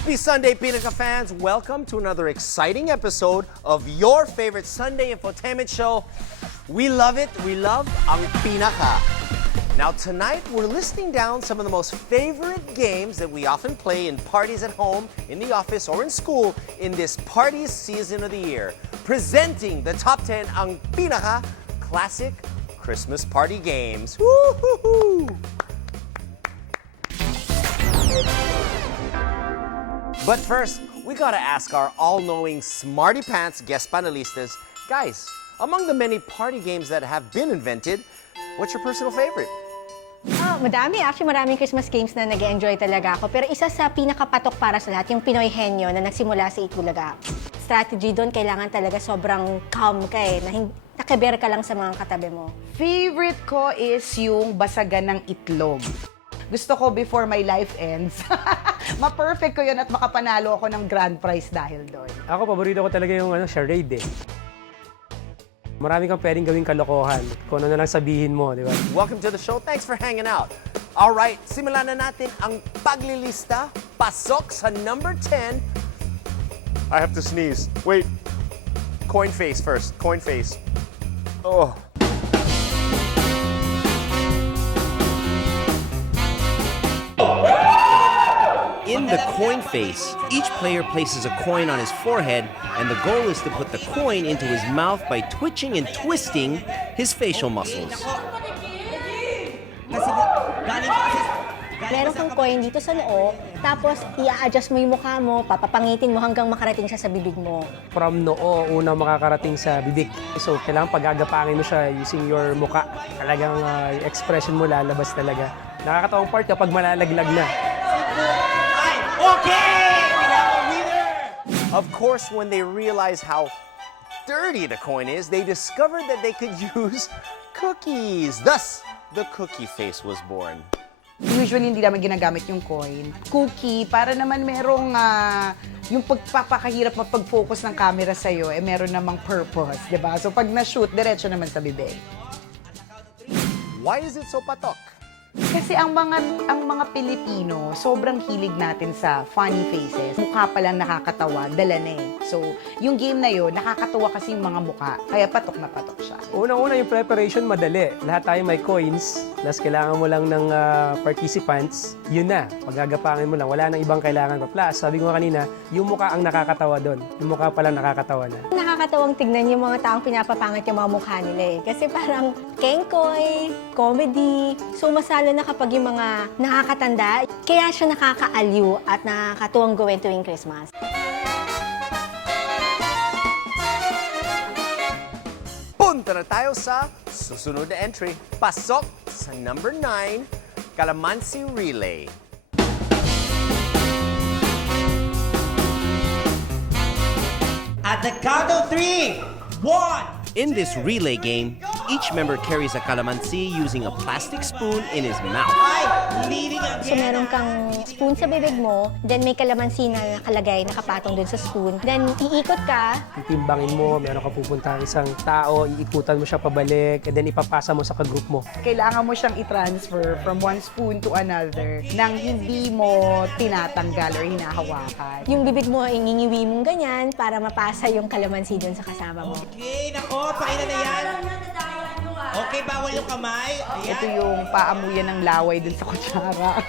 Happy Sunday, Pinaka fans! Welcome to another exciting episode of your favorite Sunday infotainment show. We love it. We love ang Pinaka. Now tonight, we're listing down some of the most favorite games that we often play in parties at home, in the office, or in school in this party season of the year. Presenting the top 10 ang Pinaka classic Christmas party games. Woo-hoo-hoo! But first, we gotta ask our all-knowing Smarty Pants guest panelistas, guys, among the many party games that have been invented, what's your personal favorite? Madami. Actually, maraming Christmas games na nag-enjoy talaga ako. Pero isa sa pinakapatok para sa lahat, yung Pinoy Henyo na nagsimula sa Itbulaga. Strategy doon, kailangan talaga sobrang calm ka na nakaber ka lang sa mga katabi mo. Favorite ko is yung basagan ng itlog. Gusto ko before my life ends. Ma-perfect ko yun at makapanalo ako ng grand prize dahil doon. Ako, paborito ko talaga yung charade eh. Marami kang pwedeng gawing kalokohan. Kung ano na lang sabihin mo, di ba? Welcome to the show. Thanks for hanging out. All right, simulan na natin ang paglilista. Pasok sa number 10. I have to sneeze. Wait. Coin face first. Coin face. Oh. In the coin face, each player places a coin on his forehead, and the goal is to put the coin into his mouth by twitching and twisting his facial muscles. Meron kang coin dito sa noo, tapos i-adjust mo yung mukha mo, papapangitin mo hanggang makarating siya sa bibig mo. From noo, una makakarating sa bibig. So, kailangan pagagapangin mo siya using your muka. Talagang expression mo lalabas talaga. Nakakatawang part kapag malalaglag na. Of course, when they realize how dirty the coin is, they discovered that they could use cookies. Thus, the cookie face was born. Usually, hindi naman ginagamit yung coin. Cookie, para naman merong yung pagpapakahirap mapag-focus ng camera sa'yo, meron namang purpose, di ba? So, pag na-shoot, diretso naman sa bibig. Why is it so patok? Kasi ang mga Pilipino, sobrang hilig natin sa funny faces. Mukha pa lang nakakatawa, dala na eh. So, yung game na yun, nakakatawa kasi yung mga mukha. Kaya patok na patok siya. Unang-una yung preparation madali. Lahat tayo may coins, plus kailangan mo lang ng participants. Yun na, pagagapangin mo lang. Wala nang ibang kailangan pa. Plus, sabi ko kanina, yung mukha ang nakakatawa doon. Yung mukha pa lang nakakatawa na. Nakakatawang tignan yung mga taong pinapapangat yung mga mukha nila eh. Kasi parang kengkoy, comedy, sumasalo na kapag yung mga nakakatanda, kaya siya nakakaaliw at nakakatuwang gawin tuwing Christmas. Punta na tayo sa susunod na entry. Pasok sa number 9, Calamansi Relay. At the count of 3, 1. In this relay game, each member carries a calamansi using a plastic spoon in his mouth. Leading So again. meron kang spoon sa bibig mo, then may kalamansi na nakalagay, nakapatong dun sa spoon. Then iikot ka, Titimbangin mo, meron ka pupunta isang tao, iikutan mo siya pabalik, and then ipapasa mo sa ka-group mo. Kailangan mo siyang i-transfer from one spoon to another nang hindi mo tinatanggal or hinahawakan. yung bibig mo, ingingiwi mong ganyan para mapasa yung kalamansi dun sa kasama mo. Okay, nako, pakita na yan. Okay, bawal yung kamay. Ito Ayan. yung paamuyan ng laway dun sa kutsara.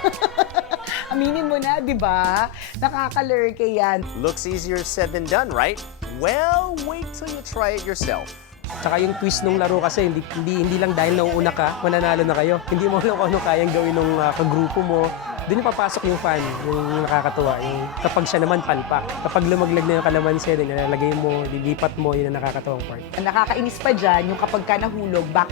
Aminin mo na, di ba? Nakakalurke yan. Looks easier said than done, right? Well, wait till you try it yourself. Tsaka yung twist ng laro kasi, hindi lang dahil nauuna ka, mananalo na kayo. Hindi mo alam kung ano kayang gawin ng kagrupo mo. Doon yung papasok yung fan, yung nakakatuwa. Yung kapag siya naman palpak. Kapag lumaglag na yung kalamansi, din nilalagay mo, lilipat mo, yun ang nakakatuwang part. Ang nakakainis pa dyan, yung kapag ka nahulog, back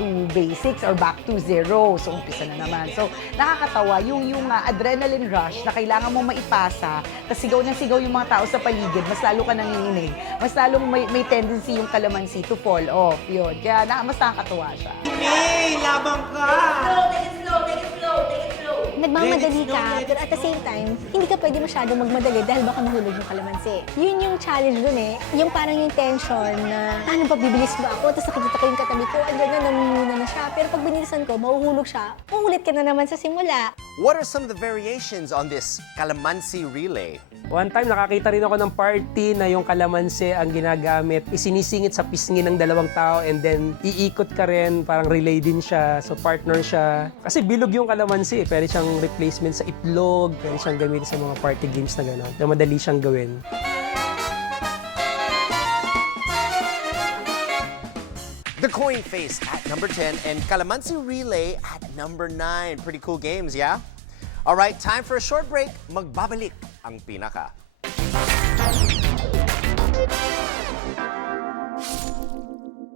to basics or back to zero. So, umpisa na naman. So, nakakatawa. Yung adrenaline rush na kailangan mo maipasa, tapos sigaw ng sigaw yung mga tao sa paligid, mas lalo ka nanginginig. Mas lalong may tendency yung kalamansi to fall off. Yun. Kaya mas nakakatuwa siya. Okay, labang ka. Take it slow, take it slow, take it slow. nagmamadali ka, pero at the same time, hindi ka pwede masyadong magmadali dahil baka mahulog yung kalamansi. Yun yung challenge dun eh. Yung parang yung tension na, paano ba bibilis ba ako? Tapos nakikita ko yung katabi ko, andyan na, namumuna na siya. Pero pag binilisan ko, mahuhulog siya. Uulit ka na naman sa simula. What are some of the variations on this calamansi relay? One time, nakakita rin ako ng party na yung kalamansi ang ginagamit. Isinisingit sa pisngi ng dalawang tao and then iikot ka rin, parang relay din siya. So partner siya. Kasi bilog yung kalamansi. Pwede siyang replacement sa itlog. Pwede siyang gamitin sa mga party games na gano'n. Na madali siyang gawin. The Coin Face at number 10 and Calamansi Relay at number 9. Pretty cool games, yeah? All right, time for a short break. Magbabalik ang pinaka.